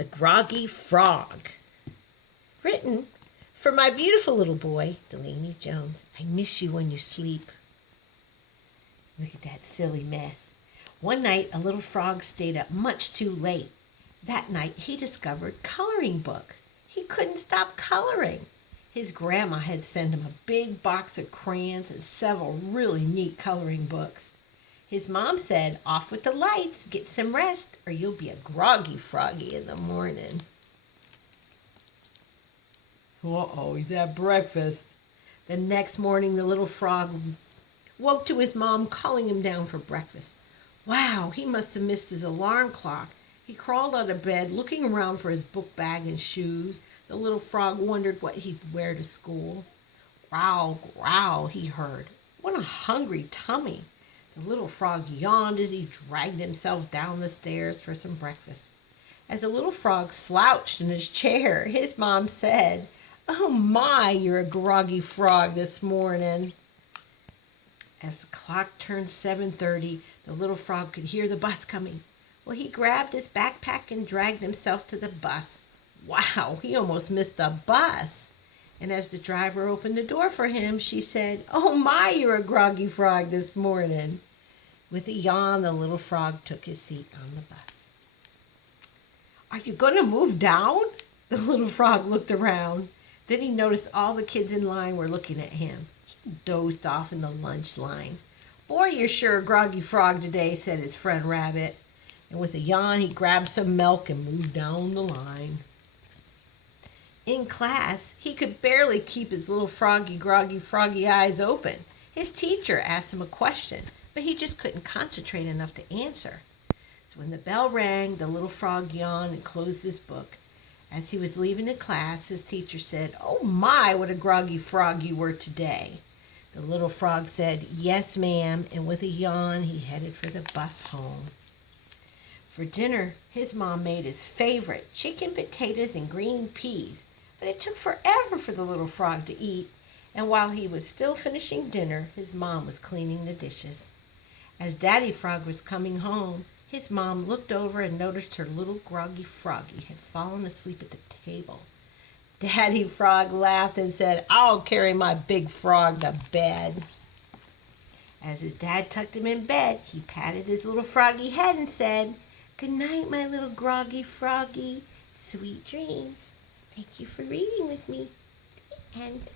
The Groggy Frog. Written for my beautiful little boy, Delaney Jones. I miss you when you sleep. Look at that silly mess. One night, a little frog stayed up much too late. That night, he discovered coloring books. He couldn't stop coloring. His grandma had sent him a big box of crayons and several really neat coloring books. His mom said, "Off with the lights, get some rest, or you'll be a groggy froggy in the morning." Uh-oh, he's at breakfast. The next morning, the little frog woke to his mom calling him down for breakfast. Wow, he must have missed his alarm clock. He crawled out of bed, looking around for his book bag and shoes. The little frog wondered what he'd wear to school. Growl, growl, he heard. What a hungry tummy. The little frog yawned as he dragged himself down the stairs for some breakfast. As the little frog slouched in his chair, his mom said, "Oh my, you're a groggy frog this morning." As the clock turned 7:30, the little frog could hear the bus coming. Well, he grabbed his backpack and dragged himself to the bus. Wow, he almost missed the bus. And as the driver opened the door for him, she said, "Oh my, you're a groggy frog this morning." With a yawn, the little frog took his seat on the bus. "Are you going to move down?" The little frog looked around. Then he noticed all the kids in line were looking at him. He dozed off in the lunch line. "Boy, you're sure a groggy frog today," said his friend Rabbit. And with a yawn, he grabbed some milk and moved down the line. In class, he could barely keep his little groggy froggy eyes open. His teacher asked him a question, but he just couldn't concentrate enough to answer. So when the bell rang, the little frog yawned and closed his book. As he was leaving the class, his teacher said, "Oh my, what a groggy frog you were today." The little frog said, "Yes, ma'am," and with a yawn, he headed for the bus home. For dinner, his mom made his favorite, chicken, potatoes, and green peas. But it took forever for the little frog to eat, and while he was still finishing dinner, his mom was cleaning the dishes. As Daddy Frog was coming home, his mom looked over and noticed her little groggy froggy had fallen asleep at the table. Daddy Frog laughed and said, "I'll carry my big frog to bed." As his dad tucked him in bed, he patted his little froggy head and said, "Good night, my little groggy froggy. Sweet dreams. Thank you for reading with me." The end.